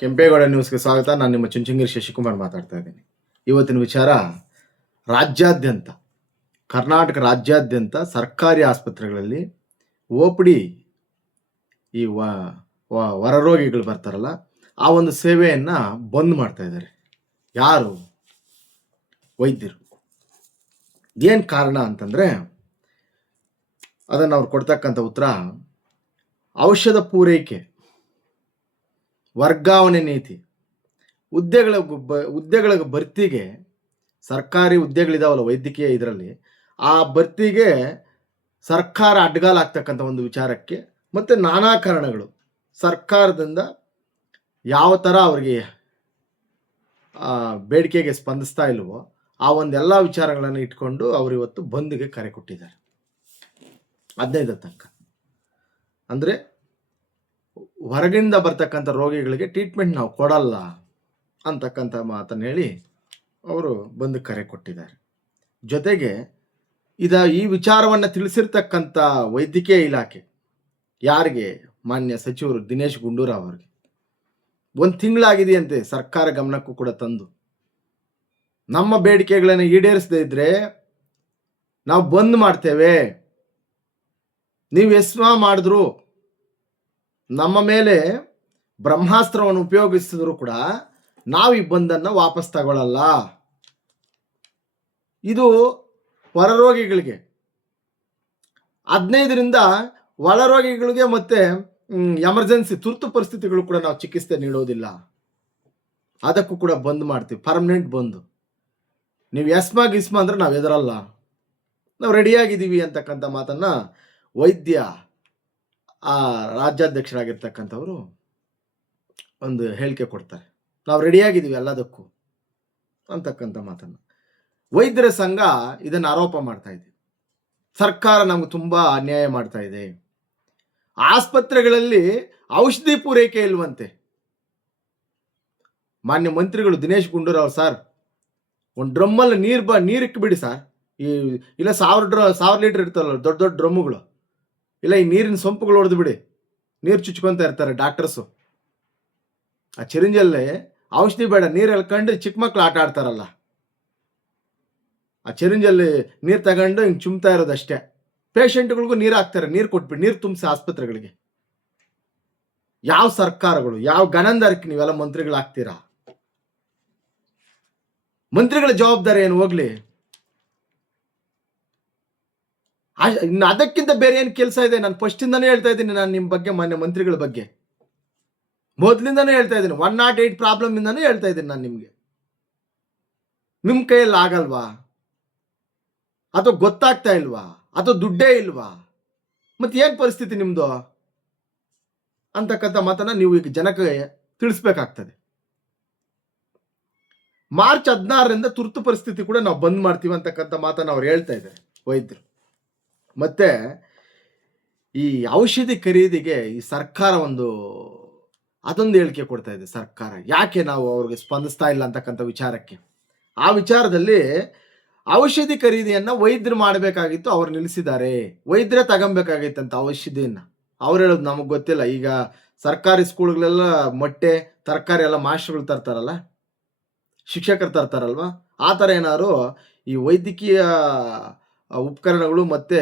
ಕೆಂಪೇಗೌಡ ನ್ಯೂಸ್ಗೆ ಸ್ವಾಗತ. ನಾನು ನಿಮ್ಮ ಚುಂಚುಂಗಿ ಶಶಿಕುಮಾರ್ ಮಾತಾಡ್ತಾ ಇದ್ದೀನಿ. ಇವತ್ತಿನ ವಿಚಾರ, ರಾಜ್ಯಾದ್ಯಂತ ಕರ್ನಾಟಕ ರಾಜ್ಯಾದ್ಯಂತ ಸರ್ಕಾರಿ ಆಸ್ಪತ್ರೆಗಳಲ್ಲಿ OPD ಈ ಹೊರರೋಗಿಗಳು ಬರ್ತಾರಲ್ಲ, ಆ ಒಂದು ಸೇವೆಯನ್ನು ಬಂದ್ ಮಾಡ್ತಾ ಇದ್ದಾರೆ. ಯಾರು? ವೈದ್ಯರು. ಏನು ಕಾರಣ ಅಂತಂದರೆ, ಅದನ್ನು ಅವ್ರು ಕೊಡ್ತಕ್ಕಂಥ ಉತ್ತರ, ಔಷಧ ಪೂರೈಕೆ, ವರ್ಗಾವಣೆ ನೀತಿ, ಹುದ್ದೆಗಳ ಭರ್ತಿಗೆ, ಸರ್ಕಾರಿ ಹುದ್ದೆಗಳಿದಾವಲ್ಲ ವೈದ್ಯಕೀಯ ಇದರಲ್ಲಿ, ಆ ಭರ್ತಿಗೆ ಸರ್ಕಾರ ಅಡ್ಡಗಾಲಾಗ್ತಕ್ಕಂಥ ಒಂದು ವಿಚಾರಕ್ಕೆ, ಮತ್ತು ನಾನಾ ಕಾರಣಗಳು ಸರ್ಕಾರದಿಂದ ಯಾವ ಥರ ಅವರಿಗೆ ಬೇಡಿಕೆಗೆ ಸ್ಪಂದಿಸ್ತಾ ಇಲ್ವೋ ಆ ಒಂದೆಲ್ಲ ವಿಚಾರಗಳನ್ನು ಇಟ್ಕೊಂಡು ಅವರು ಇವತ್ತು ಬಂದ್ಗೆ ಕರೆ ಕೊಟ್ಟಿದ್ದಾರೆ. 15 ತನಕ. ಅಂದರೆ ಹೊರಗಿಂದ ಬರ್ತಕ್ಕಂಥ ರೋಗಿಗಳಿಗೆ ಟ್ರೀಟ್ಮೆಂಟ್ ನಾವು ಕೊಡಲ್ಲ ಅಂತಕ್ಕಂಥ ಮಾತನ್ನು ಹೇಳಿ ಅವರು ಬಂದು ಕರೆ ಕೊಟ್ಟಿದ್ದಾರೆ. ಜೊತೆಗೆ ಈ ವಿಚಾರವನ್ನು ತಿಳಿಸಿರ್ತಕ್ಕಂಥ ವೈದ್ಯಕೀಯ ಇಲಾಖೆ ಯಾರಿಗೆ? ಮಾನ್ಯ ಸಚಿವರು ದಿನೇಶ್ ಗುಂಡೂರಾವ್ ಅವರಿಗೆ 1 ತಿಂಗಳಾಗಿದೆಯಂತೆ ಸರ್ಕಾರ ಗಮನಕ್ಕೂ ಕೂಡ ತಂದು, ನಮ್ಮ ಬೇಡಿಕೆಗಳನ್ನು ಈಡೇರಿಸದೇ ಇದ್ರೆ ನಾವು ಬಂದ್ ಮಾಡ್ತೇವೆ, ನೀವು ಎಸ್ಮಾ ಮಾಡಿದ್ರು, ನಮ್ಮ ಮೇಲೆ ಬ್ರಹ್ಮಾಸ್ತ್ರವನ್ನು ಉಪಯೋಗಿಸಿದ್ರು ಕೂಡ ನಾವು ಈ ಬಂದನ್ನು ವಾಪಸ್ ತಗೊಳ್ಳಲ್ಲ. ಇದು ಹೊರರೋಗಿಗಳಿಗೆ, 15ರಿಂದ ಒಳರೋಗಿಗಳಿಗೆ ಮತ್ತೆ ಎಮರ್ಜೆನ್ಸಿ ತುರ್ತು ಪರಿಸ್ಥಿತಿಗಳು ಕೂಡ ನಾವು ಚಿಕಿತ್ಸೆ ನೀಡೋದಿಲ್ಲ, ಅದಕ್ಕೂ ಕೂಡ ಬಂದ್ ಮಾಡ್ತೀವಿ, ಪರ್ಮನೆಂಟ್ ಬಂದು. ನೀವು ಗಿಸ್ಮಾ ಅಂದ್ರೆ ನಾವು ಎದರಲ್ಲ, ನಾವು ರೆಡಿಯಾಗಿದ್ದೀವಿ ಅಂತಕ್ಕಂಥ ಮಾತನ್ನ ವೈದ್ಯ ರಾಜ್ಯಾಧ್ಯಕ್ಷರಾಗಿರ್ತಕ್ಕಂಥವರು ಒಂದು ಹೇಳಿಕೆ ಕೊಡ್ತಾರೆ. ನಾವು ರೆಡಿಯಾಗಿದ್ದೀವಿ ಎಲ್ಲದಕ್ಕೂ ಅಂತಕ್ಕಂಥ ಮಾತನ್ನು. ವೈದ್ಯರ ಸಂಘ ಇದನ್ನು ಆರೋಪ ಮಾಡ್ತಾ ಇದೆ, ಸರ್ಕಾರ ನಮ್ಗೆ ತುಂಬ ಅನ್ಯಾಯ ಮಾಡ್ತಾ ಇದೆ, ಆಸ್ಪತ್ರೆಗಳಲ್ಲಿ ಔಷಧಿ ಪೂರೈಕೆ ಇಲ್ವಂತೆ. ಮಾನ್ಯ ಮಂತ್ರಿಗಳು ದಿನೇಶ್ ಗುಂಡೂರಾವ್, ಸರ್ ಒಂದು ಡ್ರಮ್ಮಲ್ಲಿ ನೀರು ಬಿಡಿ ಸರ್, ಇಲ್ಲ 1000 ಲೀಟರ್ ಇರ್ತಾರಲ್ಲ ದೊಡ್ಡ ದೊಡ್ಡ ಡ್ರಮ್ಮುಗಳು, ಇಲ್ಲ ಈ ನೀರಿನ ಸೊಂಪುಗಳು ಹೊಡೆದು ಬಿಡಿ, ನೀರು ಚುಚ್ಕೊಂತ ಇರ್ತಾರೆ ಡಾಕ್ಟರ್ಸು. ಆ ಚಿರಿಂಜಲ್ಲಿ ಔಷಧಿ ಬೇಡ, ನೀರು ಎಳ್ಕೊಂಡು ಚಿಕ್ಕ ಮಕ್ಳು ಆಟ ಆಡ್ತಾರಲ್ಲ, ಆ ಚಿರಿಂಜಲ್ಲಿ ನೀರು ತಗೊಂಡು ಹಿಂಗೆ ಚುಮ್ತಾ ಇರೋದಷ್ಟೇ. ಪೇಷಂಟ್ಗಳಿಗೂ ನೀರು ಹಾಕ್ತಾರೆ, ನೀರು ಕೊಟ್ಬಿಡಿ, ನೀರು ತುಂಬಿಸಿ ಆಸ್ಪತ್ರೆಗಳಿಗೆ. ಯಾವ ಸರ್ಕಾರಗಳು, ಯಾವ ಗಣಂದಾರಕ್ಕೆ ನೀವೆಲ್ಲ ಮಂತ್ರಿಗಳಾಗ್ತೀರಾ? ಮಂತ್ರಿಗಳ ಜವಾಬ್ದಾರಿ ಏನು ಹೋಗ್ಲಿ? ಇನ್ನು ಅದಕ್ಕಿಂತ ಬೇರೆ ಏನು ಕೆಲಸ ಇದೆ? ನಾನು ಫಸ್ಟಿಂದಾನೇ ಹೇಳ್ತಾ ಇದ್ದೀನಿ, ನಾನು ನಿಮ್ಮ ಬಗ್ಗೆ, ಮಾನ್ಯ ಮಂತ್ರಿಗಳ ಬಗ್ಗೆ ಮೊದಲಿಂದಾನೇ ಹೇಳ್ತಾ ಇದ್ದೀನಿ. 108 ಪ್ರಾಬ್ಲಮ್ ಇಂದಾನೇ ಹೇಳ್ತಾ ಇದ್ದೀನಿ ನಾನು ನಿಮ್ಗೆ. ನಿಮ್ಮ ಕೈಯಲ್ಲಿ ಆಗಲ್ವಾ? ಅಥವಾ ಗೊತ್ತಾಗ್ತಾ ಇಲ್ವಾ? ಅಥವಾ ದುಡ್ಡೇ ಇಲ್ವಾ? ಮತ್ತೆ ಏನ್ ಪರಿಸ್ಥಿತಿ ನಿಮ್ದು ಅಂತಕ್ಕಂಥ ಮಾತನ್ನ ನೀವು ಈಗ ಜನಕ್ಕೆ ತಿಳಿಸ್ಬೇಕಾಗ್ತದೆ. ಮಾರ್ಚ್ 16ರಿಂದ ತುರ್ತು ಪರಿಸ್ಥಿತಿ ಕೂಡ ನಾವು ಬಂದ್ ಮಾಡ್ತೀವಿ ಅಂತಕ್ಕಂಥ ಮಾತನ್ನ ಅವ್ರು ಹೇಳ್ತಾ ಇದ್ದಾರೆ ವೈದ್ಯರು. ಮತ್ತೆ ಈ ಔಷಧಿ ಖರೀದಿಗೆ ಈ ಸರ್ಕಾರ ಅದೊಂದು ಹೇಳಿಕೆ ಕೊಡ್ತಾ ಇದೆ. ಸರ್ಕಾರ ಯಾಕೆ ನಾವು ಅವ್ರಿಗೆ ಸ್ಪಂದಿಸ್ತಾ ಇಲ್ಲ ಅಂತಕ್ಕಂಥ ವಿಚಾರಕ್ಕೆ, ಆ ವಿಚಾರದಲ್ಲಿ ಔಷಧಿ ಖರೀದಿಯನ್ನ ವೈದ್ಯರು ಮಾಡಬೇಕಾಗಿತ್ತು, ಅವ್ರು ನಿಲ್ಲಿಸಿದ್ದಾರೆ. ವೈದ್ಯರೇ ತಗೊಬೇಕಾಗಿತ್ತಂತ ಔಷಧಿಯನ್ನ. ಅವ್ರು ಹೇಳೋದು ನಮಗೆ ಗೊತ್ತಿಲ್ಲ. ಈಗ ಸರ್ಕಾರಿ ಸ್ಕೂಲ್ಗಳೆಲ್ಲ ಮೊಟ್ಟೆ ತರಕಾರಿ ಎಲ್ಲ ಮಾಸ್ಟರ್ಗಳು ತರ್ತಾರಲ್ಲ, ಶಿಕ್ಷಕರು ತರ್ತಾರಲ್ವಾ, ಆ ಥರ ಏನಾದ್ರು ಈ ವೈದ್ಯಕೀಯ ಉಪಕರಣಗಳು ಮತ್ತೆ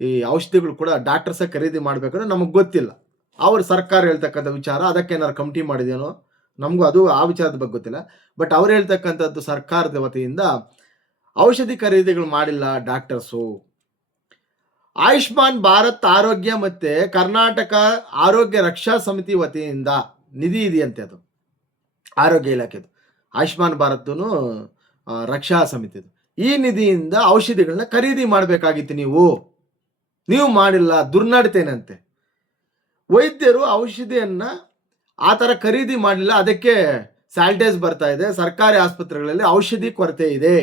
ಈ ಔಷಧಿಗಳು ಕೂಡ ಡಾಕ್ಟರ್ಸ ಖರೀದಿ ಮಾಡ್ಬೇಕಂದ್ರೆ ನಮಗೆ ಗೊತ್ತಿಲ್ಲ. ಅವ್ರು ಸರ್ಕಾರ ಹೇಳ್ತಕ್ಕಂಥ ವಿಚಾರ, ಅದಕ್ಕೆ ಏನಾದ್ರು ಕಮಿಟಿ ಮಾಡಿದೇನೋ ನಮಗೂ ಅದು ಆ ವಿಚಾರದ ಬಗ್ಗೆ ಗೊತ್ತಿಲ್ಲ. ಬಟ್ ಅವ್ರು ಹೇಳ್ತಕ್ಕಂಥದ್ದು ಸರ್ಕಾರದ ವತಿಯಿಂದ ಔಷಧಿ ಖರೀದಿಗಳು ಮಾಡಿಲ್ಲ ಡಾಕ್ಟರ್ಸು. ಆಯುಷ್ಮಾನ್ ಭಾರತ್ ಆರೋಗ್ಯ ಮತ್ತೆ ಕರ್ನಾಟಕ ಆರೋಗ್ಯ ರಕ್ಷಾ ಸಮಿತಿ ವತಿಯಿಂದ ನಿಧಿ ಇದೆಯಂತೆ, ಅದು ಆರೋಗ್ಯ ಇಲಾಖೆದು. ಆಯುಷ್ಮಾನ್ ಭಾರತ್ನು ರಕ್ಷಾ ಸಮಿತಿದು. ಈ ನಿಧಿಯಿಂದ ಔಷಧಿಗಳನ್ನ ಖರೀದಿ ಮಾಡಬೇಕಾಗಿತ್ತು, ನೀವು ಮಾಡಿಲ್ಲ, ದುರ್ನಡತೆನಂತೆ. ವೈದ್ಯರು ಔಷಧಿಯನ್ನ ಆ ಥರ ಖರೀದಿ ಮಾಡಲಿಲ್ಲ, ಅದಕ್ಕೆ ಸ್ಯಾಲ್ಟೇಜ್ ಬರ್ತಾ ಇದೆ. ಸರ್ಕಾರಿ ಆಸ್ಪತ್ರೆಗಳಲ್ಲಿ ಔಷಧಿ ಕೊರತೆ ಇದೆ.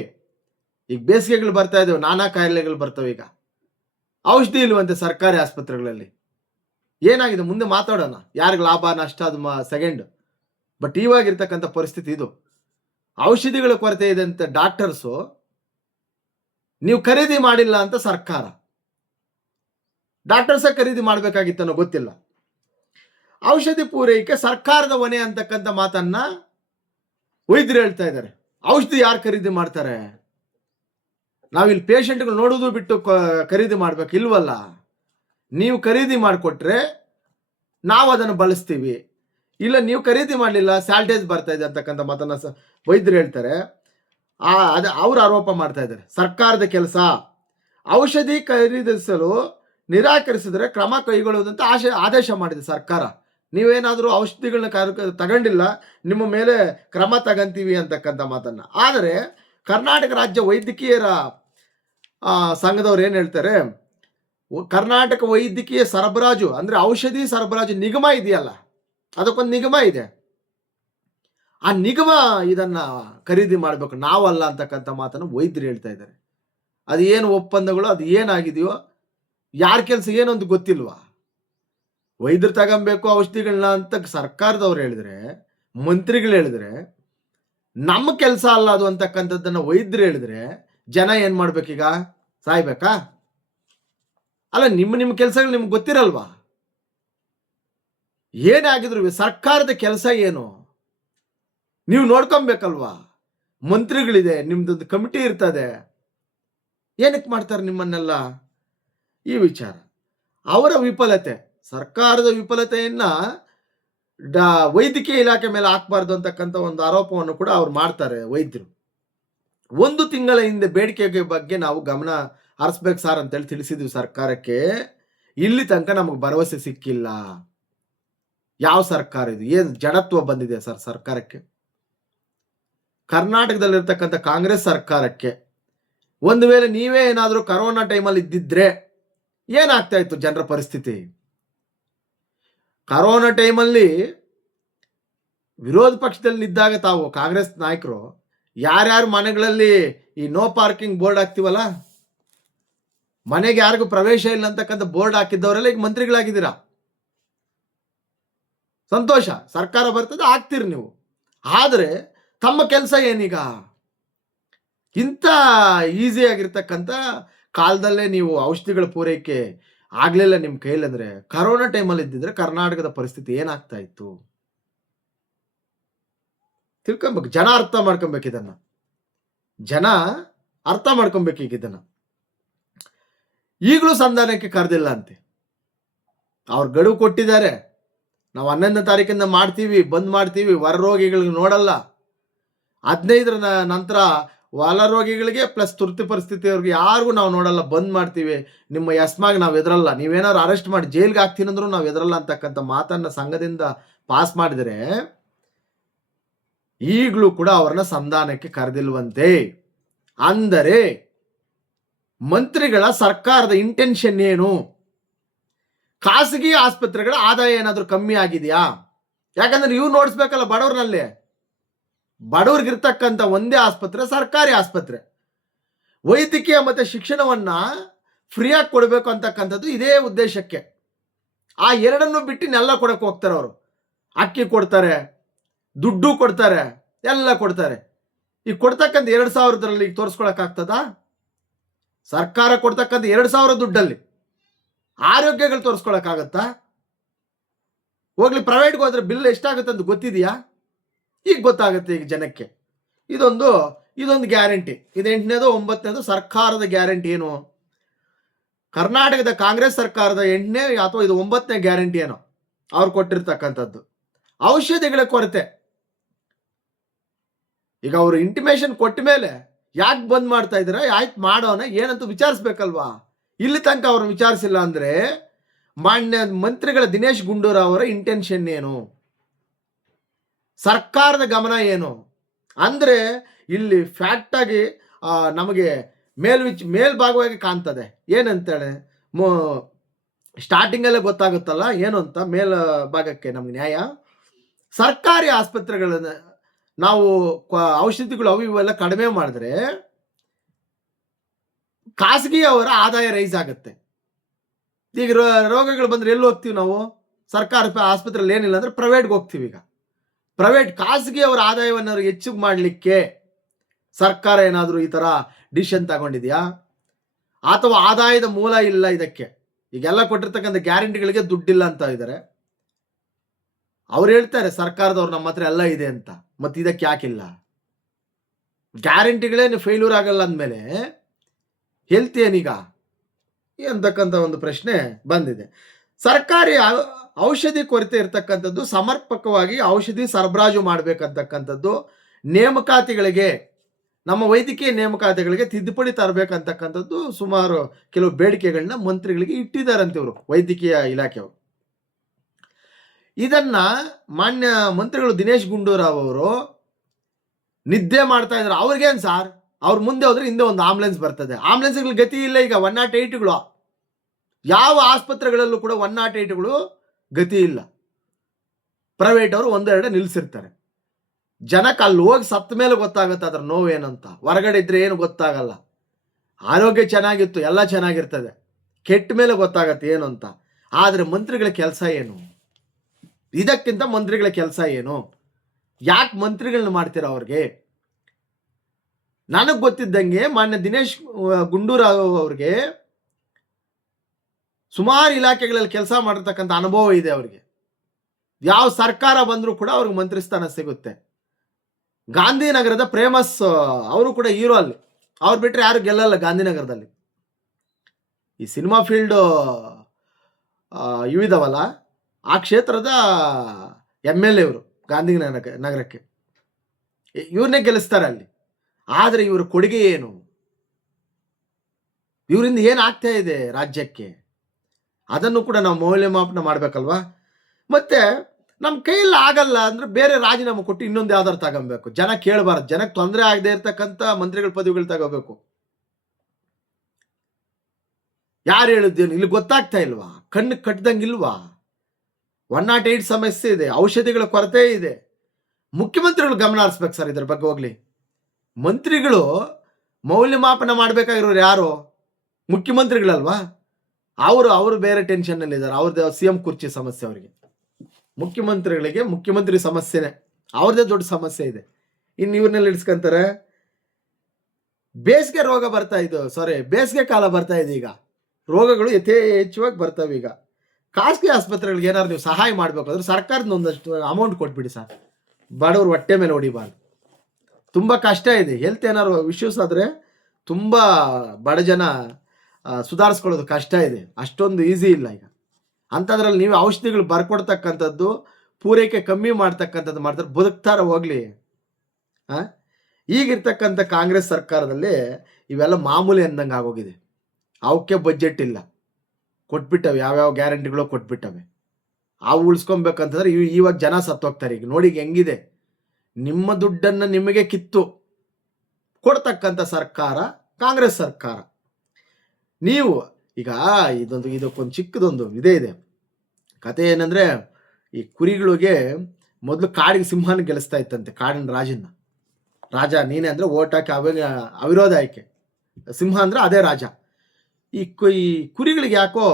ಈಗ ಬೇಸಿಗೆಗಳು ಬರ್ತಾ ಇದ್ದಾವೆ, ನಾನಾ ಕಾಯಿಲೆಗಳು ಬರ್ತವೆ. ಈಗ ಔಷಧಿ ಇಲ್ವಂತೆ ಸರ್ಕಾರಿ ಆಸ್ಪತ್ರೆಗಳಲ್ಲಿ. ಏನಾಗಿದೆ ಮುಂದೆ ಮಾತಾಡೋಣ, ಯಾರಿಗೆ ಲಾಭ ನಷ್ಟ ಅದು ಸೆಕೆಂಡ್. ಬಟ್ ಇವಾಗಿರ್ತಕ್ಕಂಥ ಪರಿಸ್ಥಿತಿ ಇದು. ಔಷಧಿಗಳ ಕೊರತೆ ಇದೆ ಅಂತ ಡಾಕ್ಟರ್ಸು, ನೀವು ಖರೀದಿ ಮಾಡಿಲ್ಲ ಅಂತ ಸರ್ಕಾರ. ಡಾಕ್ಟರ್ಸ ಖರೀದಿ ಮಾಡಬೇಕಾಗಿತ್ತನ್ನೋ ಗೊತ್ತಿಲ್ಲ. ಔಷಧಿ ಪೂರೈಕೆ ಸರ್ಕಾರದ ಹೊಣೆ ಅಂತಕ್ಕಂಥ ಮಾತನ್ನ ವೈದ್ಯರು ಹೇಳ್ತಾ ಇದ್ದಾರೆ. ಔಷಧಿ ಯಾರು ಖರೀದಿ ಮಾಡ್ತಾರೆ? ನಾವಿಲ್ಲಿ ಪೇಷಂಟ್ಗಳು ನೋಡೋದು ಬಿಟ್ಟು ಖರೀದಿ ಮಾಡ್ಬೇಕು ಇಲ್ವಲ್ಲ. ನೀವು ಖರೀದಿ ಮಾಡಿಕೊಟ್ರೆ ನಾವು ಅದನ್ನು ಬಳಸ್ತೀವಿ, ಇಲ್ಲ ನೀವು ಖರೀದಿ ಮಾಡಲಿಲ್ಲ ಸ್ಯಾಲ್ಟೇಜ್ ಬರ್ತಾ ಇದೆ ಅಂತಕ್ಕಂಥ ಮಾತನ್ನ ವೈದ್ಯರು ಹೇಳ್ತಾರೆ. ಅದು ಅವರು ಆರೋಪ ಮಾಡ್ತಾ ಇದ್ದಾರೆ. ಸರ್ಕಾರದ ಕೆಲಸ ಔಷಧಿ ಖರೀದಿಸಲು ನಿರಾಕರಿಸಿದರೆ ಕ್ರಮ ಕೈಗೊಳ್ಳುವುದಂತ ಆದೇಶ ಮಾಡಿದೆ ಸರ್ಕಾರ. ನೀವೇನಾದರೂ ಔಷಧಿಗಳನ್ನ ತಗೊಂಡಿಲ್ಲ, ನಿಮ್ಮ ಮೇಲೆ ಕ್ರಮ ತಗಂತೀವಿ ಅಂತಕ್ಕಂಥ ಮಾತನ್ನ. ಆದರೆ ಕರ್ನಾಟಕ ರಾಜ್ಯ ವೈದ್ಯಕೀಯರ ಸಂಘದವ್ರು ಏನು ಹೇಳ್ತಾರೆ, ಕರ್ನಾಟಕ ವೈದ್ಯಕೀಯ ಸರಬರಾಜು ಅಂದರೆ ಔಷಧಿ ಸರಬರಾಜು ನಿಗಮ ಇದೆಯಲ್ಲ, ಅದಕ್ಕೊಂದು ನಿಗಮ ಇದೆ. ಆ ನಿಗಮ ಇದನ್ನ ಖರೀದಿ ಮಾಡಬೇಕು, ನಾವಲ್ಲ ಅಂತಕ್ಕಂಥ ಮಾತನ್ನು ವೈದ್ಯರು ಹೇಳ್ತಾ ಇದ್ದಾರೆ. ಅದು ಏನು ಒಪ್ಪಂದಗಳು, ಅದು ಏನಾಗಿದೆಯೋ, ಯಾರ ಕೆಲಸ ಏನು ಅಂತ ಗೊತ್ತಿಲ್ವಾ? ವೈದ್ಯರು ತಗೊಬೇಕು ಔಷಧಿಗಳನ್ನ ಅಂತ ಸರ್ಕಾರದವ್ರು ಹೇಳಿದ್ರೆ, ಮಂತ್ರಿಗಳು ಹೇಳಿದ್ರೆ, ನಮ್ಮ ಕೆಲಸ ಅಲ್ಲ ಅದು ಅಂತಕ್ಕಂಥದ್ದನ್ನ ವೈದ್ಯರು ಹೇಳಿದ್ರೆ ಜನ ಏನ್ ಮಾಡ್ಬೇಕೀಗ? ಸಾಯ್ಬೇಕಾ? ಅಲ್ಲ, ನಿಮ್ಮ ಕೆಲಸಗಳು ನಿಮ್ಗೆ ಗೊತ್ತಿರಲ್ವಾ? ಏನೇ ಆಗಿದ್ರು ಸರ್ಕಾರದ ಕೆಲಸ ಏನು ನೀವು ನೋಡ್ಕೊಬೇಕಲ್ವಾ? ಮಂತ್ರಿಗಳಿದೆ, ನಿಮ್ದೊಂದು ಕಮಿಟಿ ಇರ್ತದೆ, ಏನಕ್ಕೆ ಮಾಡ್ತಾರೆ ನಿಮ್ಮನ್ನೆಲ್ಲ? ಈ ವಿಚಾರ ಅವರ ವಿಫಲತೆ, ಸರ್ಕಾರದ ವಿಫಲತೆಯನ್ನ ವೈದ್ಯಕೀಯ ಇಲಾಖೆ ಮೇಲೆ ಹಾಕಬಾರ್ದು ಅಂತಕ್ಕಂಥ ಒಂದು ಆರೋಪವನ್ನು ಕೂಡ ಅವ್ರು ಮಾಡ್ತಾರೆ ವೈದ್ಯರು. 1 ತಿಂಗಳ ಹಿಂದೆ ಬೇಡಿಕೆ ಬಗ್ಗೆ ನಾವು ಗಮನ ಹರಿಸ್ಬೇಕು ಸರ್ ಅಂತೇಳಿ ತಿಳಿಸಿದ್ವಿ ಸರ್ಕಾರಕ್ಕೆ. ಇಲ್ಲಿ ತನಕ ನಮಗೆ ಭರವಸೆ ಸಿಕ್ಕಿಲ್ಲ. ಯಾವ ಸರ್ಕಾರ ಇದು? ಏನು ಜಡತ್ವ ಬಂದಿದೆ ಸರ್ ಸರ್ಕಾರಕ್ಕೆ? ಕರ್ನಾಟಕದಲ್ಲಿರ್ತಕ್ಕಂಥ ಕಾಂಗ್ರೆಸ್ ಸರ್ಕಾರಕ್ಕೆ ಒಂದು ವೇಳೆ ನೀವೇ ಏನಾದರೂ ಕರೋನಾ ಟೈಮಲ್ಲಿ ಇದ್ದಿದ್ರೆ ಏನಾಗ್ತಾ ಇತ್ತು ಜನರ ಪರಿಸ್ಥಿತಿ? ಕರೋನಾ ಟೈಮಲ್ಲಿ ವಿರೋಧ ಪಕ್ಷದಲ್ಲಿ ಇದ್ದಾಗ ತಾವು ಕಾಂಗ್ರೆಸ್ ನಾಯಕರು ಯಾರ್ಯಾರು ಮನೆಗಳಲ್ಲಿ ಈ ನೋ ಪಾರ್ಕಿಂಗ್ ಬೋರ್ಡ್ ಹಾಕ್ತಿವಲ್ಲ, ಮನೆಗೆ ಯಾರಿಗೂ ಪ್ರವೇಶ ಇಲ್ಲ ಅಂತಕ್ಕಂಥ ಬೋರ್ಡ್ ಹಾಕಿದ್ದವರೆಲ್ಲ ಈಗ ಮಂತ್ರಿಗಳಾಗಿದ್ದೀರಾ. ಸಂತೋಷ, ಸರ್ಕಾರ ಬರ್ತದೆ ಆಗ್ತೀರಿ ನೀವು. ಆದರೆ ತಮ್ಮ ಕೆಲಸ ಏನೀಗ? ಇಂಥ ಈಸಿಯಾಗಿರ್ತಕ್ಕಂಥ ಕಾಲದಲ್ಲೇ ನೀವು ಔಷಧಿಗಳ ಪೂರೈಕೆ ಆಗ್ಲಿಲ್ಲ ನಿಮ್ಮ ಕೈಲಂದ್ರೆ, ಕರೋನಾ ಟೈಮಲ್ಲಿ ಇದ್ದಿದ್ರೆ ಕರ್ನಾಟಕದ ಪರಿಸ್ಥಿತಿ ಏನಾಗ್ತಾ ಇತ್ತು? ತಿಳ್ಕೊಬೇಕು. ಜನ ಅರ್ಥ ಮಾಡ್ಕೊಬೇಕು ಇದನ್ನ. ಜನ ಅರ್ಥ ಮಾಡ್ಕೊಬೇಕು ಈಗ ಇದನ್ನ. ಈಗಲೂ ಸಂಧಾನಕ್ಕೆ ಕರೆದಿಲ್ಲ ಅಂತೆ. ಅವ್ರು ಗಡುವು ಕೊಟ್ಟಿದ್ದಾರೆ, ನಾವು 11ನೇ ತಾರೀಕಿಂದ ಮಾಡ್ತೀವಿ, ಬಂದ್ ಮಾಡ್ತೀವಿ, ಹೊರ ರೋಗಿಗಳಿಗೆ ನೋಡಲ್ಲ. 15ರ ನಂತರ ಒಳ ರೋಗಿಗಳಿಗೆ ಪ್ಲಸ್ ತುರ್ತು ಪರಿಸ್ಥಿತಿಯವ್ರಿಗೆ ಯಾರಿಗೂ ನಾವು ನೋಡಲ್ಲ, ಬಂದ್ ಮಾಡ್ತೀವಿ, ನಿಮ್ಮ ಎಸ್ಮಾಗಿ ನಾವು ಎದುರಲ್ಲ, ನೀವೇನಾದ್ರು ಅರೆಸ್ಟ್ ಮಾಡಿ ಜೈಲ್ಗೆ ಹಾಕ್ತೀನಿ ಅಂದ್ರೂ ನಾವು ಎದುರಲ್ಲ ಅಂತಕ್ಕಂಥ ಮಾತನ್ನ ಸಂಘದಿಂದ ಪಾಸ್ ಮಾಡಿದರೆ ಈಗಲೂ ಕೂಡ ಅವ್ರನ್ನ ಸಂಧಾನಕ್ಕೆ ಕರೆದಿಲ್ವಂತೆ. ಅಂದರೆ ಮಂತ್ರಿಗಳ ಸರ್ಕಾರದ ಇಂಟೆನ್ಷನ್ ಏನು? ಖಾಸಗಿ ಆಸ್ಪತ್ರೆಗಳ ಆದಾಯ ಏನಾದರೂ ಕಮ್ಮಿ ಆಗಿದೆಯಾ? ಯಾಕಂದ್ರೆ ನೀವು ನೋಡಿಸ್ಬೇಕಲ್ಲ ಬಡವ್ರನಲ್ಲಿ. ಬಡವ್ರಿಗಿರ್ತಕ್ಕಂಥ ಒಂದೇ ಆಸ್ಪತ್ರೆ ಸರ್ಕಾರಿ ಆಸ್ಪತ್ರೆ. ವೈದ್ಯಕೀಯ ಮತ್ತು ಶಿಕ್ಷಣವನ್ನ ಫ್ರೀಯಾಗಿ ಕೊಡಬೇಕು ಅಂತಕ್ಕಂಥದ್ದು ಇದೇ ಉದ್ದೇಶಕ್ಕೆ. ಆ ಎರಡನ್ನು ಬಿಟ್ಟಿನೆಲ್ಲ ಕೊಡಕ್ಕೆ ಹೋಗ್ತಾರೆ ಅವರು. ಅಕ್ಕಿ ಕೊಡ್ತಾರೆ, ದುಡ್ಡು ಕೊಡ್ತಾರೆ, ಎಲ್ಲ ಕೊಡ್ತಾರೆ. ಈಗ ಕೊಡ್ತಕ್ಕಂಥ 2,000ರಲ್ಲಿ ಈಗ ತೋರಿಸ್ಕೊಳಕ್ಕಾಗ್ತದ? ಸರ್ಕಾರ ಕೊಡ್ತಕ್ಕಂಥ 2,000 ದುಡ್ಡಲ್ಲಿ ಆರೋಗ್ಯಗಳು ತೋರಿಸ್ಕೊಳಕ್ಕಾಗತ್ತಾ? ಹೋಗ್ಲಿ ಪ್ರೈವೇಟ್ಗೆ ಹೋದ್ರೆ ಬಿಲ್ ಎಷ್ಟಾಗುತ್ತೆ ಅಂತ ಗೊತ್ತಿದೆಯಾ? ಈಗ ಗೊತ್ತಾಗುತ್ತೆ ಈಗ ಜನಕ್ಕೆ. ಇದೊಂದು ಗ್ಯಾರಂಟಿ. ಇದು 8ನೇದು 9ನೇದು ಸರ್ಕಾರದ ಗ್ಯಾರಂಟಿ ಏನು? ಕರ್ನಾಟಕದ ಕಾಂಗ್ರೆಸ್ ಸರ್ಕಾರದ 8ನೇ ಅಥವಾ ಇದು 9ನೇ ಗ್ಯಾರಂಟಿ ಏನೋ ಅವ್ರು ಕೊಟ್ಟಿರ್ತಕ್ಕಂಥದ್ದು. ಔಷಧಿಗಳ ಕೊರತೆ. ಈಗ ಅವರು ಇಂಟಿಮೇಷನ್ ಕೊಟ್ಟ ಮೇಲೆ ಯಾಕೆ ಬಂದ್ ಮಾಡ್ತಾ ಇದ್ದೀರಾ? ಆಯ್ತು ಮಾಡೋಣ, ಏನಂತ ವಿಚಾರಿಸ್ಬೇಕಲ್ವಾ? ಇಲ್ಲಿ ತನಕ ಅವ್ರು ವಿಚಾರಿಸಿಲ್ಲ ಅಂದ್ರೆ ಮಾನ್ಯ ಮಂತ್ರಿಗಳ ದಿನೇಶ್ ಗುಂಡೂರಾವ್ ಅವರ ಇಂಟೆನ್ಷನ್ ಏನು? ಸರ್ಕಾರದ ಗಮನ ಏನು? ಅಂದ್ರೆ ಇಲ್ಲಿ ಫ್ಯಾಕ್ಟ್ ಆಗಿ ನಮಗೆ ಮೇಲ್ಭಾಗವಾಗಿ ಕಾಣ್ತದೆ. ಏನಂತೇಳಿ ಸ್ಟಾರ್ಟಿಂಗಲ್ಲೇ ಗೊತ್ತಾಗುತ್ತಲ್ಲ ಏನು ಅಂತ. ಮೇಲ್ಭಾಗಕ್ಕೆ ನಮ್ಗೆ ನ್ಯಾಯ. ಸರ್ಕಾರಿ ಆಸ್ಪತ್ರೆಗಳನ್ನ ನಾವು ಔಷಧಿಗಳು ಅವು ಇವೆಲ್ಲ ಕಡಿಮೆ ಮಾಡಿದ್ರೆ ಖಾಸಗಿ ಅವರ ಆದಾಯ ರೈಸ್ ಆಗುತ್ತೆ. ಈಗ ರೋಗಗಳು ಬಂದ್ರೆ ಎಲ್ಲಿ ಹೋಗ್ತೀವಿ ನಾವು? ಸರ್ಕಾರ ಆಸ್ಪತ್ರೆಯಲ್ಲಿ ಏನಿಲ್ಲ ಅಂದ್ರೆ ಪ್ರೈವೇಟ್ಗೆ ಹೋಗ್ತೀವಿ. ಈಗ ಪ್ರೈವೇಟ್ ಖಾಸಗಿ ಅವರ ಆದಾಯವನ್ನು ಹೆಚ್ಚು ಮಾಡಲಿಕ್ಕೆ ಸರ್ಕಾರ ಏನಾದರೂ ಈ ತರ ಡಿಸಿಷನ್ ತಗೊಂಡಿದ್ಯಾ? ಅಥವಾ ಆದಾಯದ ಮೂಲ ಇಲ್ಲ ಇದಕ್ಕೆ? ಈಗೆಲ್ಲ ಕೊಟ್ಟಿರ್ತಕ್ಕಂಥ ಗ್ಯಾರಂಟಿಗಳಿಗೆ ದುಡ್ಡಿಲ್ಲ ಅಂತ ಇದ್ದಾರೆ. ಅವ್ರು ಹೇಳ್ತಾರೆ ಸರ್ಕಾರದವ್ರು ನಮ್ಮ ಹತ್ರ ಎಲ್ಲ ಇದೆ ಅಂತ. ಮತ್ತೆ ಇದಕ್ಕೆ ಯಾಕಿಲ್ಲ? ಗ್ಯಾರಂಟಿಗಳೇ ಫೇಲ್ಯೂರ್ ಆಗಲ್ಲ ಅಂದಮೇಲೆ ಹೆಲ್ತ್ ಏನೀಗ ಅಂತಕ್ಕಂಥ ಒಂದು ಪ್ರಶ್ನೆ ಬಂದಿದೆ. ಸರ್ಕಾರಿ ಔಷಧಿ ಕೊರತೆ ಇರತಕ್ಕಂಥದ್ದು, ಸಮರ್ಪಕವಾಗಿ ಔಷಧಿ ಸರಬರಾಜು ಮಾಡಬೇಕಂತಕ್ಕಂಥದ್ದು, ನೇಮಕಾತಿಗಳಿಗೆ, ನಮ್ಮ ವೈದ್ಯಕೀಯ ನೇಮಕಾತಿಗಳಿಗೆ ತಿದ್ದುಪಡಿ ತರಬೇಕಂತಕ್ಕಂಥದ್ದು ಸುಮಾರು ಕೆಲವು ಬೇಡಿಕೆಗಳನ್ನ ಮಂತ್ರಿಗಳಿಗೆ ಇಟ್ಟಿದ್ದಾರಂತೆ ಇವರು, ವೈದ್ಯಕೀಯ ಇಲಾಖೆಯವರು. ಇದನ್ನ ಮಾನ್ಯ ಮಂತ್ರಿಗಳು ದಿನೇಶ್ ಗುಂಡೂರಾವ್ ಅವರು ನಿದ್ದೆ ಮಾಡ್ತಾ ಇದ್ದಾರೆ. ಅವ್ರಿಗೇನು ಸಾರ್, ಅವ್ರ ಮುಂದೆ ಹೋದ್ರೆ ಹಿಂದೆ ಒಂದು ಆಂಬುಲೆನ್ಸ್ ಬರ್ತದೆ. ಆಂಬುಲೆನ್ಸ್ಗಳ ಗತಿ ಇಲ್ಲ ಈಗ. 108ಗಳು ಯಾವ ಆಸ್ಪತ್ರೆಗಳಲ್ಲೂ ಕೂಡ 108ಗಳು ಗತಿ ಇಲ್ಲ. ಪ್ರೈವೇಟ್ ಅವರು ಒಂದೆರಡು ನಿಲ್ಲಿಸಿರ್ತಾರೆ. ಜನಕ್ಕೆ ಅಲ್ಲಿ ಹೋಗಿ ಸತ್ತ ಮೇಲೆ ಗೊತ್ತಾಗುತ್ತೆ ಅದ್ರ ನೋವೇನಂತ. ಹೊರಗಡೆ ಇದ್ರೆ ಏನು ಗೊತ್ತಾಗಲ್ಲ. ಆರೋಗ್ಯ ಚೆನ್ನಾಗಿತ್ತು, ಎಲ್ಲ ಚೆನ್ನಾಗಿರ್ತದೆ, ಕೆಟ್ಟ ಮೇಲೆ ಗೊತ್ತಾಗತ್ತೆ ಏನು ಅಂತ. ಆದರೆ ಮಂತ್ರಿಗಳ ಕೆಲಸ ಏನು? ಇದಕ್ಕಿಂತ ಮಂತ್ರಿಗಳ ಕೆಲಸ ಏನು? ಯಾಕೆ ಮಂತ್ರಿಗಳನ್ನ ಮಾಡ್ತೀರಾ ಅವ್ರಿಗೆ? ನನಗೆ ಗೊತ್ತಿದ್ದಂಗೆ ಮಾನ್ಯ ದಿನೇಶ್ ಗುಂಡೂರಾವ್ ಅವ್ರಿಗೆ ಸುಮಾರು ಇಲಾಖೆಗಳಲ್ಲಿ ಕೆಲಸ ಮಾಡಿರ್ತಕ್ಕಂಥ ಅನುಭವ ಇದೆ ಅವರಿಗೆ. ಯಾವ ಸರ್ಕಾರ ಬಂದರೂ ಕೂಡ ಅವ್ರಿಗೆ ಮಂತ್ರಿ ಸ್ಥಾನ ಸಿಗುತ್ತೆ. ಗಾಂಧಿನಗರದ ಪ್ರೇಮಸ್ ಅವರು ಕೂಡ ಹೀರೋ ಅಲ್ಲಿ. ಅವ್ರು ಬಿಟ್ಟರೆ ಯಾರು ಗೆಲ್ಲಲ್ಲ ಗಾಂಧಿನಗರದಲ್ಲಿ. ಈ ಸಿನಿಮಾ ಫೀಲ್ಡ್ ಇವಿದಾವಲ್ಲ, ಆ ಕ್ಷೇತ್ರದ MLA ಇವರು ನಗರಕ್ಕೆ ಇವ್ರನ್ನೇ ಗೆಲ್ಲಿಸ್ತಾರೆ ಅಲ್ಲಿ. ಆದರೆ ಇವ್ರ ಕೊಡುಗೆ ಏನು? ಇವರಿಂದ ಏನಾಗ್ತಾ ಇದೆ ರಾಜ್ಯಕ್ಕೆ? ಅದನ್ನು ಕೂಡ ನಾವು ಮೌಲ್ಯಮಾಪನ ಮಾಡಬೇಕಲ್ವಾ? ಮತ್ತೆ ನಮ್ಮ ಕೈಯಲ್ಲಿ ಆಗಲ್ಲ ಅಂದ್ರೆ ಬೇರೆ ರಾಜೀನಾಮೆ ಕೊಟ್ಟು ಇನ್ನೊಂದು ಯಾವ್ದಾರು ತಗೊಬೇಕು. ಜನ ಕೇಳಬಾರ್ದು. ಜನಕ್ಕೆ ತೊಂದರೆ ಆಗದೆ ಇರ್ತಕ್ಕಂಥ ಮಂತ್ರಿಗಳ ಪದವಿಗಳು ತಗೋಬೇಕು. ಯಾರು ಹೇಳಿದ್ದೇನು ಇಲ್ಲಿ ಗೊತ್ತಾಗ್ತಾ ಇಲ್ವಾ? ಕಣ್ಣು ಕಟ್ಟದಂಗಿಲ್ವಾ? 108 ಸಮಸ್ಯೆ ಇದೆ, ಔಷಧಿಗಳ ಕೊರತೆ ಇದೆ. ಮುಖ್ಯಮಂತ್ರಿಗಳು ಗಮನ ಹರಿಸ್ಬೇಕು ಸರ್ ಇದ್ರ ಬಗ್ಗೆ. ಹೋಗ್ಲಿ, ಮಂತ್ರಿಗಳು ಮೌಲ್ಯಮಾಪನ ಮಾಡಬೇಕಾಗಿರೋರು ಯಾರು? ಮುಖ್ಯಮಂತ್ರಿಗಳಲ್ವಾ? ಅವರು ಬೇರೆ ಟೆನ್ಷನ್ನಲ್ಲಿ ಇದ್ದಾರೆ. ಅವ್ರದ್ದು CM ಕುರ್ಚಿ ಸಮಸ್ಯೆ ಅವರಿಗೆ. ಮುಖ್ಯಮಂತ್ರಿಗಳಿಗೆ ಮುಖ್ಯಮಂತ್ರಿ ಸಮಸ್ಯೆನೇ, ಅವ್ರದ್ದೇ ದೊಡ್ಡ ಸಮಸ್ಯೆ ಇದೆ. ಇನ್ನು ಇವ್ರನ್ನೆಲ್ಲ ಇಡ್ಸ್ಕೊಂತಾರೆ. ಬೇಸಿಗೆ ರೋಗ ಬರ್ತಾ ಇದ್ದು, ಬೇಸಿಗೆ ಕಾಲ ಬರ್ತಾ ಇದೆ. ಈಗ ರೋಗಗಳು ಯಥೇಚ್ಛವಾಗಿ ಬರ್ತವೆ. ಈಗ ಖಾಸಗಿ ಆಸ್ಪತ್ರೆಗಳಿಗೆ ಏನಾದ್ರು ನೀವು ಸಹಾಯ ಮಾಡಬೇಕು ಅಂದ್ರೆ ಸರ್ಕಾರದ ಒಂದಷ್ಟು ಅಮೌಂಟ್ ಕೊಟ್ಬಿಡಿ ಸರ್. ಬಡವರು ಹೊಟ್ಟೆ ಮೇಲೆ ಹೊಡಿಬಾರ್ದು. ತುಂಬ ಕಷ್ಟ ಇದೆ. ಹೆಲ್ತ್ ಏನಾದ್ರು ಇಶ್ಯೂಸ್ ಆದರೆ ತುಂಬ ಬಡ ಜನ ಸುಧಾರಿಸ್ಕೊಳ್ಳೋದು ಕಷ್ಟ ಇದೆ. ಅಷ್ಟೊಂದು ಈಸಿ ಇಲ್ಲ ಈಗ. ಅಂಥದ್ರಲ್ಲಿ ನೀವು ಔಷಧಿಗಳು ಬರ್ಕೊಡ್ತಕ್ಕಂಥದ್ದು, ಪೂರೈಕೆ ಕಮ್ಮಿ ಮಾಡ್ತಕ್ಕಂಥದ್ದು ಮಾಡ್ತಾರೆ. ಬದುಕ್ತಾರ ಹೋಗ್ಲಿ. ಈಗಿರ್ತಕ್ಕಂಥ ಕಾಂಗ್ರೆಸ್ ಸರ್ಕಾರದಲ್ಲಿ ಇವೆಲ್ಲ ಮಾಮೂಲಿ ಅಂದಂಗೆ ಆಗೋಗಿದೆ. ಅವಕ್ಕೆ ಬಜೆಟ್ ಇಲ್ಲ, ಕೊಟ್ಬಿಟ್ಟವೆ. ಯಾವ್ಯಾವ ಗ್ಯಾರಂಟಿಗಳು ಕೊಟ್ಬಿಟ್ಟವೆ. ಅವು ಉಳಿಸ್ಕೊಬೇಕಂತಂದ್ರೆ ಇವಾಗ ಜನ ಸತ್ತೋಗ್ತಾರೆ. ಈಗ ನೋಡಿ ಹೆಂಗಿದೆ. ನಿಮ್ಮ ದುಡ್ಡನ್ನು ನಿಮಗೆ ಕಿತ್ತು ಕೊಡ್ತಕ್ಕಂಥ ಸರ್ಕಾರ ಕಾಂಗ್ರೆಸ್ ಸರ್ಕಾರ. ನೀವು ಈಗ ಇದಕ್ಕೊಂದು ಚಿಕ್ಕದೊಂದು ಇದೆ ಕತೆ. ಏನಂದರೆ, ಈ ಕುರಿಗಳಿಗೆ ಮೊದಲು ಕಾಡಿಗೆ ಸಿಂಹನ ಗೆಲ್ಲಿಸ್ತಾ ಇತ್ತಂತೆ. ಕಾಡಿನ ರಾಜ ನೀನೇ ಅಂದರೆ ಓಟ್ ಹಾಕಿ ಅವಿರೋಧ ಆಯ್ಕೆ. ಸಿಂಹ ಅಂದರೆ ಅದೇ ರಾಜ. ಈ ಕುರಿಗಳಿಗೆ ಯಾಕೋ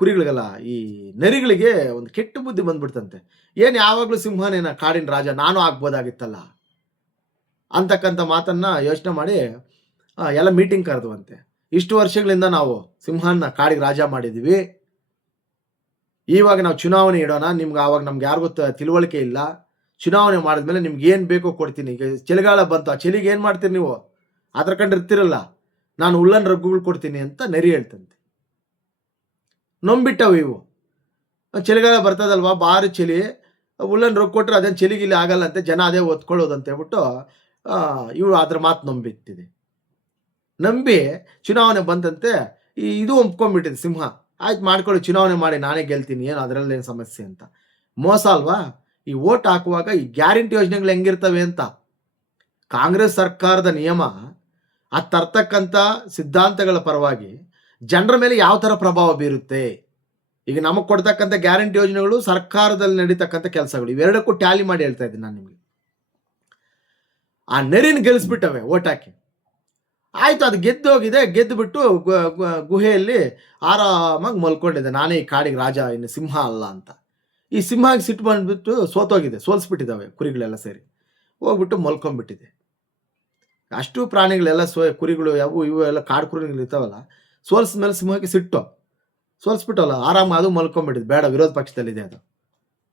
ಕುರಿಗಳಿಗಲ್ಲ, ಈ ನರಿಗಳಿಗೆ ಒಂದು ಕೆಟ್ಟ ಬುದ್ಧಿ ಬಂದ್ಬಿಡ್ತಂತೆ. ಏನು ಯಾವಾಗಲೂ ಸಿಂಹನೇನ ಕಾಡಿನ ರಾಜ, ನಾನು ಆಗ್ಬೋದಾಗಿತ್ತಲ್ಲ ಅಂತಕ್ಕಂಥ ಮಾತನ್ನು ಯೋಚನೆ ಮಾಡಿ ಎಲ್ಲ ಮೀಟಿಂಗ್ ಕರೆದುವಂತೆ. ಇಷ್ಟು ವರ್ಷಗಳಿಂದ ನಾವು ಸಿಂಹನ ಕಾಡಿಗೆ ರಾಜ ಮಾಡಿದ್ದೀವಿ, ಇವಾಗ ನಾವು ಚುನಾವಣೆ ಇಡೋಣ. ಆವಾಗ ನಮ್ಗೆ ಯಾರಿಗೂ ತಿಳುವಳಿಕೆ ಇಲ್ಲ. ಚುನಾವಣೆ ಮಾಡಿದ್ಮೇಲೆ ನಿಮ್ಗೆ ಏನು ಬೇಕೋ ಕೊಡ್ತೀನಿ. ಈಗ ಚಳಿಗಾಲ ಬಂತು, ಆ ಚಳಿಗೆ ಏನು ಮಾಡ್ತೀರಿ ನೀವು? ಅದ್ರ ಕಂಡಿರ್ತಿರಲ್ಲ, ನಾನು ಉಲ್ಲನ್ ರಗ್ಗುಗಳು ಕೊಡ್ತೀನಿ ಅಂತ ನರಿ ಹೇಳ್ತಂತೆ. ನಂಬಿಟ್ಟವು ಇವು. ಚಳಿಗಾಲ ಬರ್ತದಲ್ವಾ, ಭಾರಿ ಚಳಿ, ಉಲ್ಲನ್ ರಗ್ ಕೊಟ್ಟರೆ ಅದೇನು ಚಳಿಗಿಲಿ ಆಗಲ್ಲ ಅಂತೆ, ಜನ ಅದೇ ಒತ್ಕೊಳ್ಳೋದಂತ ಹೇಳ್ಬಿಟ್ಟು ಇವು ಅದ್ರ ಮಾತು ನಂಬಿ ಚುನಾವಣೆ ಬಂದಂತೆ. ಇದು ಒಪ್ಕೊಂಡ್ಬಿಟ್ಟಿದೆ ಸಿಂಹ. ಆಯ್ತು ಮಾಡ್ಕೊಳ್ಳಿ, ಚುನಾವಣೆ ಮಾಡಿ, ನಾನೇ ಗೆಲ್ತೀನಿ, ಏನು ಅದರಲ್ಲೇನು ಸಮಸ್ಯೆ ಅಂತ. ಮೋಸ ಅಲ್ವಾ? ಈ ಓಟ್ ಹಾಕುವಾಗ ಈ ಗ್ಯಾರಂಟಿ ಯೋಜನೆಗಳು ಹೆಂಗಿರ್ತವೆ ಅಂತ ಕಾಂಗ್ರೆಸ್ ಸರ್ಕಾರದ ನಿಯಮ, ಅದು ತರ್ತಕ್ಕಂಥ ಸಿದ್ಧಾಂತಗಳ ಪರವಾಗಿ ಜನರ ಮೇಲೆ ಯಾವ ಥರ ಪ್ರಭಾವ ಬೀರುತ್ತೆ. ಈಗ ನಮಗೆ ಕೊಡ್ತಕ್ಕಂಥ ಗ್ಯಾರಂಟಿ ಯೋಜನೆಗಳು, ಸರ್ಕಾರದಲ್ಲಿ ನಡೀತಕ್ಕಂಥ ಕೆಲಸಗಳು, ಇವೆರಡಕ್ಕೂ ಟ್ಯಾಲಿ ಮಾಡಿ ಹೇಳ್ತಾ ಇದ್ದೀನಿ ನಾನು ನಿಮಗೆ. ಆ ನರಿನ ಗೆಲ್ಲಿಸ್ಬಿಟ್ಟವೆ ಓಟ್ ಹಾಕಿ. ಆಯಿತು, ಅದು ಗೆದ್ದೋಗಿದೆ. ಗೆದ್ದುಬಿಟ್ಟು ಗುಹೆಯಲ್ಲಿ ಆರಾಮಾಗಿ ಮಲ್ಕೊಂಡಿದೆ. ನಾನೇ ಈ ಕಾಡಿಗೆ ರಾಜ, ಇನ್ನು ಸಿಂಹ ಅಲ್ಲ ಅಂತ. ಈ ಸಿಂಹಗೆ ಸಿಟ್ಟು ಬಂದುಬಿಟ್ಟು ಸೋಲಿಸ್ಬಿಟ್ಟಿದ್ದಾವೆ ಕುರಿಗಳೆಲ್ಲ ಸೇರಿ. ಹೋಗ್ಬಿಟ್ಟು ಮಲ್ಕೊಂಡ್ಬಿಟ್ಟಿದೆ. ಅಷ್ಟು ಪ್ರಾಣಿಗಳೆಲ್ಲ ಕುರಿಗಳು ಇವು ಎಲ್ಲ ಕಾಡು ಕುರಿಗಳು ಇರ್ತಾವಲ್ಲ, ಸೋಲ್ಸಿದ ಮೇಲೆ ಸಿಂಹಕ್ಕೆ ಸಿಟ್ಟು, ಸೋಲಿಸ್ಬಿಟ್ಟವಲ್ಲ, ಆರಾಮ ಅದು ಮಲ್ಕೊಂಡ್ಬಿಟ್ಟಿದೆ. ಬೇಡ, ವಿರೋಧ ಪಕ್ಷದಲ್ಲಿದೆ ಅದು.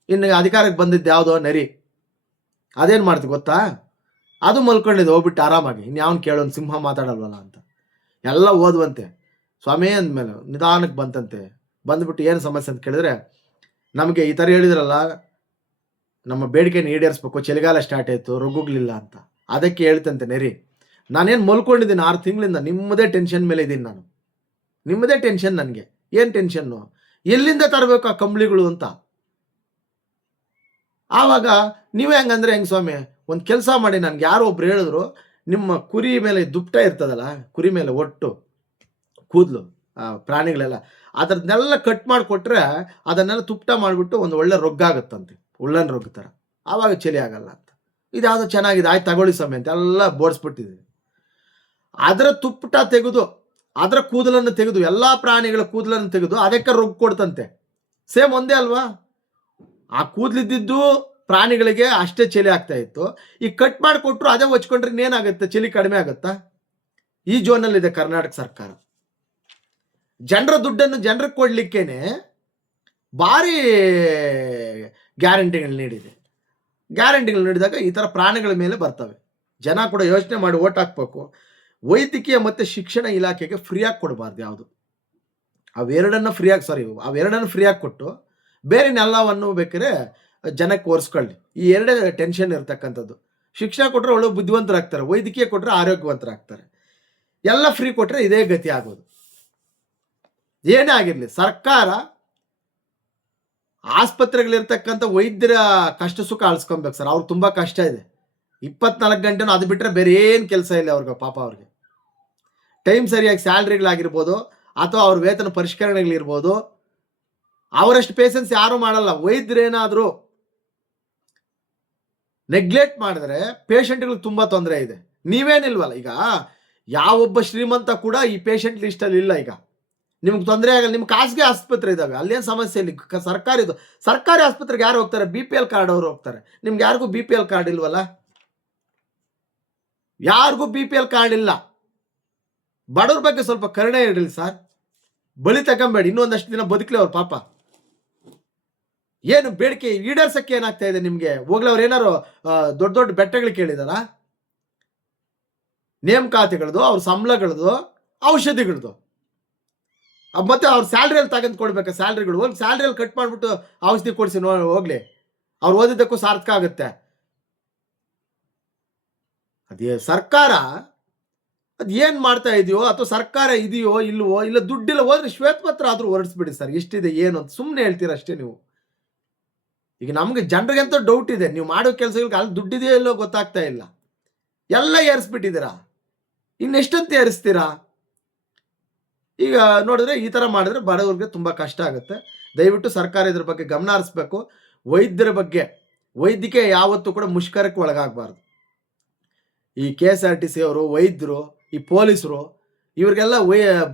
ಇನ್ನು ಅಧಿಕಾರಕ್ಕೆ ಬಂದಿದ್ದು ಯಾವುದೋ ನರಿ, ಅದೇನು ಮಾಡ್ತು ಗೊತ್ತಾ, ಅದು ಮಲ್ಕೊಂಡಿದ್ದು ಹೋಗ್ಬಿಟ್ಟು ಆರಾಮಾಗಿ. ಇನ್ಯಾವನು ಕೇಳೋನು, ಸಿಂಹ ಮಾತಾಡಲ್ವಲ್ಲ ಅಂತ. ಎಲ್ಲ ಓದುವಂತೆ. ಸ್ವಾಮಿ ಅಂದಮೇಲೆ ನಿಧಾನಕ್ಕೆ ಬಂತಂತೆ. ಬಂದ್ಬಿಟ್ಟು ಏನು ಸಮಸ್ಯೆ ಅಂತ ಕೇಳಿದ್ರೆ, ನಮಗೆ ಈ ಥರ ಹೇಳಿದ್ರಲ್ಲ, ನಮ್ಮ ಬೇಡಿಕೆನ ಈಡೇರಿಸ್ಬೇಕು, ಚಳಿಗಾಲ ಸ್ಟಾರ್ಟ್ ಆಯಿತು, ರೊಗ್ಗುಗಳಿಲ್ಲ ಅಂತ. ಅದಕ್ಕೆ ಹೇಳ್ತಂತೆ ನರಿ, ನಾನೇನು ಮಲ್ಕೊಂಡಿದ್ದೀನಿ 6 ತಿಂಗಳಿಂದ, ನಿಮ್ಮದೇ ಟೆನ್ಷನ್ ಮೇಲೆ ಇದ್ದೀನಿ ನಾನು, ನಿಮ್ಮದೇ ಟೆನ್ಷನ್ ನನಗೆ. ಏನು ಟೆನ್ಷನ್ನು, ಎಲ್ಲಿಂದ ತರಬೇಕು ಆ ಕಂಬಳಿಗಳು ಅಂತ. ಆವಾಗ ನೀವೇ ಹೆಂಗಂದ್ರೆ ಹೆಂಗೆ ಸ್ವಾಮಿ, ಒಂದು ಕೆಲಸ ಮಾಡಿ, ನನಗೆ ಯಾರೋ ಒಬ್ರು ಹೇಳಿದ್ರು, ನಿಮ್ಮ ಕುರಿ ಮೇಲೆ ದುಪ್ಪಟ ಇರ್ತದಲ್ಲ, ಕುರಿ ಮೇಲೆ ಒಟ್ಟು ಕೂದಲು ಪ್ರಾಣಿಗಳೆಲ್ಲ, ಅದನ್ನೆಲ್ಲ ಕಟ್ ಮಾಡಿಕೊಟ್ರೆ ಅದನ್ನೆಲ್ಲ ತುಪ್ಪಟ ಮಾಡಿಬಿಟ್ಟು ಒಂದು ಒಳ್ಳೆ ರೊಗ್ಗಾಗುತ್ತಂತೆ, ಉಳ್ಳನ್ ರೊಗ್ಗ ಥರ. ಆವಾಗ ಚಳಿ ಆಗಲ್ಲ ಅಂತ. ಇದ್ಯಾವುದೋ ಚೆನ್ನಾಗಿದೆ, ಆಯ್ತು ತಗೊಳ್ಳಿ ಸ್ವಾಮಿ ಅಂತ ಎಲ್ಲ ಬೋಡಿಸ್ಬಿಟ್ಟಿದ್ದೀವಿ. ಅದರ ತುಪ್ಪಟ ತೆಗೆದು, ಅದರ ಕೂದಲನ್ನು ತೆಗೆದು, ಎಲ್ಲ ಪ್ರಾಣಿಗಳ ಕೂದಲನ್ನು ತೆಗೆದು ಅದಕ್ಕೆ ರೊಗ್ಗು ಕೊಡ್ತಂತೆ. ಸೇಮ್ ಒಂದೇ ಅಲ್ವಾ? ಆ ಕೂದಲಿದ್ದು ಪ್ರಾಣಿಗಳಿಗೆ ಅಷ್ಟೇ ಚಳಿ ಆಗ್ತಾ ಇತ್ತು. ಈ ಕಟ್ ಮಾಡಿಕೊಟ್ರು ಅದೇ ಹೊಚ್ಕೊಂಡ್ರೆ ಇನ್ನೇನಾಗುತ್ತೆ, ಚಳಿ ಕಡಿಮೆ ಆಗುತ್ತಾ? ಈ ಜೋನಲ್ಲಿದೆ ಕರ್ನಾಟಕ ಸರ್ಕಾರ. ಜನರ ದುಡ್ಡನ್ನು ಜನರಿಗೆ ಕೊಡ್ಲಿಕ್ಕೇನೆ ಭಾರಿ ಗ್ಯಾರಂಟಿಗಳು ನೀಡಿದೆ. ಗ್ಯಾರಂಟಿಗಳು ನೀಡಿದಾಗ ಈ ಥರ ಪ್ರಾಣಿಗಳ ಮೇಲೆ ಬರ್ತವೆ. ಜನ ಕೂಡ ಯೋಚನೆ ಮಾಡಿ ಓಟ್ ಹಾಕ್ಬೇಕು. ವೈದ್ಯಕೀಯ ಮತ್ತು ಶಿಕ್ಷಣ ಇಲಾಖೆಗೆ ಫ್ರೀಯಾಗಿ ಕೊಡಬಾರ್ದು ಯಾವುದು. ಅವೆರಡನ್ನು ಫ್ರೀಯಾಗಿ ಕೊಟ್ಟು ಬೇರೆನೆಲ್ಲವನ್ನು ಬೇಕಾದ್ರೆ ಜನಕ್ಕೆ ಓರಿಸ್ಕೊಳ್ಳಿ. ಈ ಎರಡೇ ಟೆನ್ಷನ್ ಇರ್ತಕ್ಕಂಥದ್ದು. ಶಿಕ್ಷಣ ಕೊಟ್ಟರೆ ಒಳ್ಳೆ ಬುದ್ಧಿವಂತರಾಗ್ತಾರೆ, ವೈದ್ಯಕೀಯ ಕೊಟ್ಟರೆ ಆರೋಗ್ಯವಂತರಾಗ್ತಾರೆ. ಎಲ್ಲ ಫ್ರೀ ಕೊಟ್ಟರೆ ಇದೇ ಗತಿ ಆಗೋದು. ಏನೇ ಆಗಿರಲಿ, ಸರ್ಕಾರ ಆಸ್ಪತ್ರೆಗಳಿರ್ತಕ್ಕಂಥ ವೈದ್ಯರ ಕಷ್ಟ ಸುಖ ಆಳಿಸ್ಕೊಬೇಕು ಸರ್. ಅವ್ರಿಗೆ ತುಂಬ ಕಷ್ಟ ಇದೆ. 24 ಗಂಟೆನೂ ಅದು ಬಿಟ್ಟರೆ ಬೇರೆ ಏನು ಕೆಲಸ ಇಲ್ಲ ಅವ್ರಿಗೆ. ಪಾಪ ಅವ್ರಿಗೆ ಟೈಮ್ ಸರಿಯಾಗಿ ಸ್ಯಾಲ್ರಿಗಳಾಗಿರ್ಬೋದು ಅಥವಾ ಅವ್ರ ವೇತನ ಪರಿಷ್ಕರಣೆಗಳಿರ್ಬೋದು, ಅವರಷ್ಟು ಪೇಷನ್ಸ್ ಯಾರೂ ಮಾಡಲ್ಲ. ವೈದ್ಯರೇನಾದರೂ ನೆಗ್ಲೆಕ್ಟ್ ಮಾಡಿದ್ರೆ ಪೇಷಂಟ್ಗಳಿಗೆ ತುಂಬ ತೊಂದರೆ ಇದೆ. ನೀವೇನಿಲ್ವಲ್ಲ, ಈಗ ಯಾವೊಬ್ಬ ಶ್ರೀಮಂತ ಕೂಡ ಈ ಪೇಷಂಟ್ ಲಿಸ್ಟಲ್ಲಿ ಇಲ್ಲ. ಈಗ ನಿಮ್ಗೆ ತೊಂದರೆ ಆಗಲ್ಲ, ನಿಮ್ಮ ಖಾಸಗಿ ಆಸ್ಪತ್ರೆ ಇದ್ದಾವೆ, ಅಲ್ಲೇನು ಸಮಸ್ಯೆ ಇಲ್ಲ. ಸರ್ಕಾರಿ ಆಸ್ಪತ್ರೆಗೆ ಯಾರು ಹೋಗ್ತಾರೆ? BPL ಕಾರ್ಡ್ ಅವರು ಹೋಗ್ತಾರೆ. ನಿಮ್ಗೆ ಯಾರಿಗೂ BPL ಕಾರ್ಡ್ ಇಲ್ವಲ್ಲ? ಯಾರಿಗೂ BPL ಕಾರ್ಡ್ ಇಲ್ಲ. ಬಡವ್ರ ಬಗ್ಗೆ ಸ್ವಲ್ಪ ಕರುಣೆ ಇರಲಿ ಸರ್. ಬಳಿ ತಗೊಂಬೇಡಿ, ಇನ್ನೊಂದಷ್ಟು ದಿನ ಬದುಕಲಿ ಅವ್ರ ಪಾಪ. ಏನು ಬೇಡಿಕೆ ಈಡೇರ್ಸಕ್ಕೆ ಏನಾಗ್ತಾ ಇದೆ ನಿಮಗೆ? ಹೋಗ್ಲಿ, ಅವ್ರು ಏನಾರು ದೊಡ್ಡ ದೊಡ್ಡ ಬೆಟ್ಟಗಳು ಕೇಳಿದಾರ? ನೇಮಕಾತಿಗಳದು, ಅವ್ರ ಸಂಬಳಗಳದು, ಔಷಧಿಗಳದು, ಮತ್ತೆ ಅವ್ರ ಸ್ಯಾಲ್ರಿಯಲ್ಲಿ ತಗೊಂಡು ಕೊಡ್ಬೇಕಾ? ಸ್ಯಾಲ್ರಿಗಳು ಹೋಗಿ ಸ್ಯಾಲ್ರಿಯಲ್ಲಿ ಕಟ್ ಮಾಡಿಬಿಟ್ಟು ಔಷಧಿ ಕೊಡಿಸಿ ಹೋಗ್ಲಿ, ಅವ್ರು ಓದಿದ್ದಕ್ಕೂ ಸಾರ್ಥಕ ಆಗುತ್ತೆ. ಅದೇ ಸರ್ಕಾರ ಅದು ಏನು ಮಾಡ್ತಾ ಇದೆಯೋ, ಅಥವಾ ಸರ್ಕಾರ ಇದೆಯೋ ಇಲ್ವೋ, ಇಲ್ಲ ದುಡ್ಡಿಲ್ಲ, ಹೋದ್ರೆ ಶ್ವೇತಪತ್ರ ಆದರೂ ಹೊರಡಿಸ್ಬಿಡಿ ಸರ್, ಎಷ್ಟಿದೆ ಏನು ಅಂತ ಸುಮ್ಮನೆ ಹೇಳ್ತೀರಾ ಅಷ್ಟೇ ನೀವು. ಈಗ ನಮಗೆ ಜನರಿಗಂತೂ ಡೌಟ್ ಇದೆ, ನೀವು ಮಾಡೋ ಕೆಲಸಗಳಿಗೆ ಅಲ್ಲಿ ದುಡ್ಡಿದೆಯೋ ಇಲ್ಲೋ ಗೊತ್ತಾಗ್ತಾ ಇಲ್ಲ. ಎಲ್ಲ ಏರಿಸ್ಬಿಟ್ಟಿದ್ದೀರಾ, ಇನ್ನೆಷ್ಟಂತ ಏರಿಸ್ತೀರಾ? ಈಗ ನೋಡಿದ್ರೆ ಈ ಥರ ಮಾಡಿದ್ರೆ ಬಡವರಿಗೆ ತುಂಬ ಕಷ್ಟ ಆಗುತ್ತೆ. ದಯವಿಟ್ಟು ಸರ್ಕಾರ ಇದ್ರ ಬಗ್ಗೆ ಗಮನ ಹರಿಸ್ಬೇಕು. ವೈದ್ಯರ ಬಗ್ಗೆ, ವೈದ್ಯಕೀಯ ಯಾವತ್ತೂ ಕೂಡ ಮುಷ್ಕರಕ್ಕೆ ಒಳಗಾಗಬಾರ್ದು. ಈ KSRTC ಅವರು, ವೈದ್ಯರು, ಈ ಪೊಲೀಸರು, ಇವ್ರಿಗೆಲ್ಲ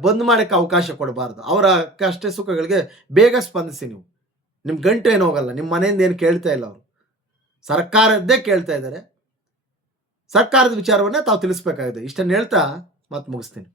ಬಂದ್ ಮಾಡೋಕ್ಕೆ ಅವಕಾಶ ಕೊಡಬಾರ್ದು. ಅವರ ಕಷ್ಟ ಸುಖಗಳಿಗೆ ಬೇಗ ಸ್ಪಂದಿಸಿ. ನಿಮ್ಮ ಗಂಟು ಏನು ಹೋಗಲ್ಲ, ನಿಮ್ಮ ಮನೆಯಿಂದ ಏನು ಕೇಳ್ತಾ ಇಲ್ಲ ಅವರು, ಸರ್ಕಾರದ್ದೇ ಕೇಳ್ತಾ ಇದ್ದಾರೆ. ಸರ್ಕಾರದ ವಿಚಾರವನ್ನೇ ತಾವು ತಿಳಿಸ್ಬೇಕಾಗಿದೆ. ಇಷ್ಟನ್ನು ಹೇಳ್ತಾ ಮತ್ತೆ ಮುಗಿಸ್ತೀನಿ.